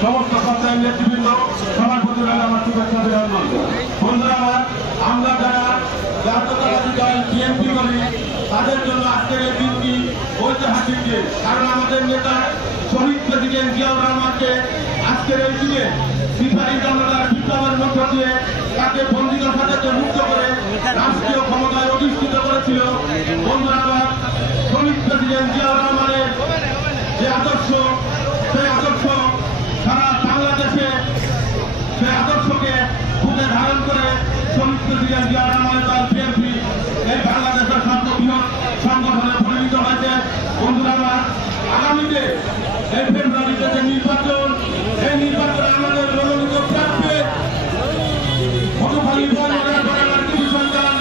সমস্ত পর্যায়ের নেতৃবৃন্দ সবার প্রতি আমার শুভেচ্ছা অভিনন্দন। বন্ধুরা আমার, আমরা যারা জাতীয়তাবাদী দল বিএনপি করি তাদের জন্য আজকের এই দিনটি ঐতিহাসিক দিন। কারণ আমাদের নেতা শহীদ প্রেসিডেন্ট জিয়াউর রহমানকে আজকের এই দিনে সিপাহী জনতার বিপ্লবের মধ্য দিয়ে তাকে বন্দীদশা থেকে মুক্ত করে রাষ্ট্রীয় ক্ষমতায় অধিষ্ঠিত করেছিল। বন্ধুরা আমার, শহীদ প্রেসিডেন্ট জিয়াউর রহমানের যে আদর্শ, সেই আদর্শ সারা বাংলাদেশে সেই আদর্শকে বুকে ধারণ করে শহীদ প্রেসিডেন্ট জিয়াউর রহমানের দল বিএনপি এই বাংলাদেশের সর্ববৃহৎ সংগঠনে পরিণত হয়েছে। বন্ধুরা আমার, আগামীতে এই ফেব্রুয়ারিতে যে নির্বাচন, এই নির্বাচনে আমাদের মনোনীত প্রার্থী মধুখালী সন্তান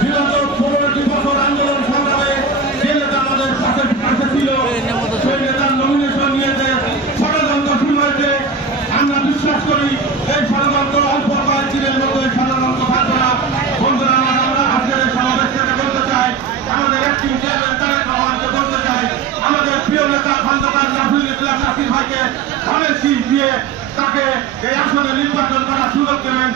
বিগত 15টি বছর আন্দোলন সংগ্রামে যে নেতা আমাদের পাশে ছিল, সেই নেতার নমিনেশন নিয়েছে ষড়যন্ত্র শুরু হয়েছে। আমরা বিশ্বাস করি এই ষড়যন্ত্র অল্প কয়েকদিনের মধ্যে ষড়যন্ত্র থাকবে না। বন্ধুরা আমরা আজকের এই সমাবেশ থেকে বলতে চাই, আমাদের একটি চেয়ারম্যান তারেক রহমানকে বলতে চাই, আমাদের প্রিয় নেতা খন্দকার রাফিউল ইসলাম নাসির ভাইকে ধানের শীষ দিয়ে তাকে এই আসনে নির্বাচন করার সুযোগ দেবেন।